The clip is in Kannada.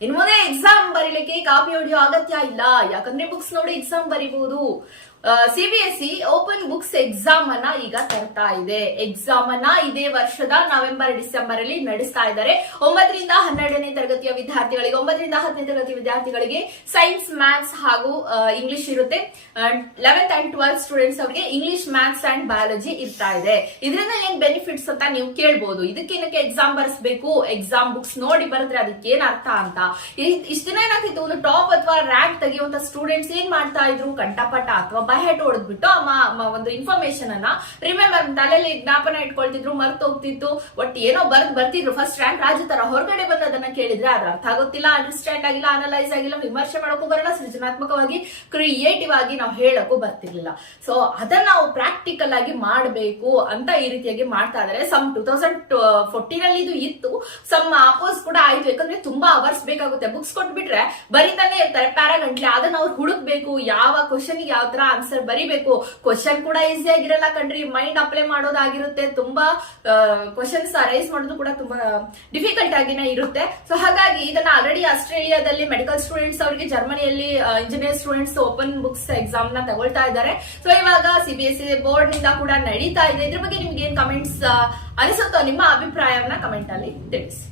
ಇನ್ ಮುಂದೆ ಎಕ್ಸಾಮ್ ಬರೀಲಿಕ್ಕೆ ಕಾಪಿ ಹೊಡೆಯೋ ಅಗತ್ಯ ಇಲ್ಲ? ಯಾಕಂದ್ರೆ ಬುಕ್ಸ್ ನೋಡಿ ಎಕ್ಸಾಮ್ ಬರೀಬಹುದು. ಸಿಬಿಎಸ್ಇ ಓಪನ್ ಬುಕ್ಸ್ ಎಕ್ಸಾಮ್ ಅನ್ನ ಈಗ ತರ್ತಾ ಇದೆ. ಎಕ್ಸಾಮ್ ಅನ್ನ ಇದೇ ವರ್ಷದ ನವೆಂಬರ್ ಡಿಸೆಂಬರ್ ಅಲ್ಲಿ ನಡೆಸ್ತಾ ಇದ್ದಾರೆ. ಒಂಬತ್ತರಿಂದ ಹನ್ನೆರಡನೇ ತರಗತಿಯ ವಿದ್ಯಾರ್ಥಿಗಳಿಗೆ, ಒಂಬತ್ತರಿಂದ ಹತ್ತನೇ ತರಗತಿ ವಿದ್ಯಾರ್ಥಿಗಳಿಗೆ ಸೈನ್ಸ್ ಮ್ಯಾಥ್ಸ್ ಹಾಗೂ ಇಂಗ್ಲಿಷ್ ಇರುತ್ತೆ. ಲೆವೆಂತ್ ಅಂಡ್ ಟ್ವೆಲ್ತ್ ಸ್ಟೂಡೆಂಟ್ಸ್ ಅವರಿಗೆ ಇಂಗ್ಲಿಷ್ ಮ್ಯಾಥ್ಸ್ ಅಂಡ್ ಬಯಾಲಜಿ ಇರ್ತಾ ಇದೆ. ಇದರಿಂದ ಏನ್ ಬೆನಿಫಿಟ್ಸ್ ಅಂತ ನೀವು ಕೇಳ್ಬೋದು. ಇದಕ್ಕೇನಕ್ಕೆ ಎಕ್ಸಾಮ್ ಬರ್ಸ್ಬೇಕು? ಎಕ್ಸಾಮ್ ಬುಕ್ಸ್ ನೋಡಿ ಬರೆದ್ರೆ ಅದಕ್ಕೆ ಏನ್ ಅರ್ಥ ಅಂತ? ಇಷ್ಟ ದಿನ ಏನಾಗ್ತಿತ್ತು? ಒಂದು ಟಾಪ್ ಅಥವಾ ರ್ಯಾಂಕ್ ತೆಗೆಯುವಂತ ಸ್ಟೂಡೆಂಟ್ಸ್ ಏನ್ ಮಾಡ್ತಾ ಇದ್ರು? ಕಂಠಪಟ ಅಥವಾ ಬಹೆಟ್ ಹೊಡೆದ್ಬಿಟ್ಟು ಒಂದು ಇನ್ಫಾರ್ಮೇಶನ್ ಅನ್ನ ರಿಮೆಂಬರ್ ತಲೆಯಲ್ಲಿ ಜ್ಞಾಪನ ಇಟ್ಕೊಳ್ತಿದ್ರು, ಮರ್ತು ಹೋಗ್ತಿತ್ತು. ಒಟ್ಟು ಏನೋ ಬರ್ದ್ ಬರ್ತಿದ್ರು. ಫಸ್ಟ್ ರ್ಯಾಂಕ್ ರಾಜು ತರ ಹೊರಗಡೆ ಬಂದದನ್ನ ಕೇಳಿದ್ರೆ ಅದ್ರ ಅರ್ಥ ಆಗೋತಿಲ್ಲ ಅಂಡರ್ಸ್ಟ್ಯಾಂಡ್ ಆಗಿಲ್ಲ ಅನಲೈಸ್ ಆಗಿಲ್ಲ, ವಿಮರ್ಶೆ ಮಾಡೋಕ್ಕೂ ಬರಲ್ಲ, ಸೃಜನಾತ್ಮಕವಾಗಿ ಕ್ರಿಯೇಟಿವ್ ಆಗಿ ನಾವು ಹೇಳಕ್ಕೂ ಬರ್ತಿರ್ಲಿಲ್ಲ. ಸೊ ಅದನ್ನ ನಾವು ಪ್ರಾಕ್ಟಿಕಲ್ ಆಗಿ ಮಾಡಬೇಕು ಅಂತ ಈ ರೀತಿಯಾಗಿ ಮಾಡ್ತಾ ಇದಾರೆ. ಸಮ್ ಟೂ ತೌಸಂಡ್ ಫೋರ್ಟೀನ್ ಅಲ್ಲಿ ಇದು ಇತ್ತು. ಸಮ್ ಅಪೋಸ್ ಕೂಡ ಆಯ್ತು. ಯಾಕಂದ್ರೆ ತುಂಬಾ ಅವರ್ಸ್ ಬೇಕಾಗುತ್ತೆ. ಬುಕ್ಸ್ ಕೊಟ್ಬಿಟ್ರೆ ಬರೀತಾನೆ ಇರ್ತಾರೆ. ಪ್ಯಾರಾಗಂಟ್ಲೆ ಅದನ್ನ ಅವ್ರು ಹುಡುಕ್ಬೇಕು. ಯಾವ ಕ್ವಶನ್ ಯಾವ ತರ ಆನ್ಸರ್ ಬರಿಬೇಕು. ಕ್ವಶನ್ ಕೂಡ ಈಸಿ ಆಗಿರಲ್ಲ ಕಣ್ರಿ. ಮೈಂಡ್ ಅಪ್ಲೈ ಮಾಡೋದಾಗಿರುತ್ತೆ. ತುಂಬಾ ಕ್ವಶನ್ಸ್ ರೈಸ್ ಮಾಡೋದು ಕೂಡ ತುಂಬಾ ಡಿಫಿಕಲ್ಟ್ ಆಗಿನೇ ಇರುತ್ತೆ. ಸೊ ಹಾಗಾಗಿ ಇದನ್ನ ಆಲ್ರೆಡಿ ಆಸ್ಟ್ರೇಲಿಯಾದಲ್ಲಿ ಮೆಡಿಕಲ್ ಸ್ಟೂಡೆಂಟ್ಸ್ ಅವರಿಗೆ ಜರ್ಮನಿಯಲ್ಲಿ ಇಂಜಿನಿಯರ್ ಸ್ಟೂಡೆಂಟ್ಸ್ ಓಪನ್ ಬುಕ್ಸ್ ಎಕ್ಸಾಮ್ನ ತಗೊಳ್ತಾ ಇದ್ದಾರೆ. ಸೊ ಇವಾಗ ಸಿಬಿಎಸ್ಇ ಬೋರ್ಡ್ನಿಂದ ಕೂಡ ನಡೀತಾ ಇದೆ. ಇದ್ರ ಬಗ್ಗೆ ನಿಮ್ಗೆ ಏನ್ ಕಮೆಂಟ್ಸ್ ಅನಿಸುತ್ತೋ ನಿಮ್ಮ ಅಭಿಪ್ರಾಯವನ್ನ ಕಮೆಂಟ್ ಅಲ್ಲಿ ತಿಳಿಸಿ.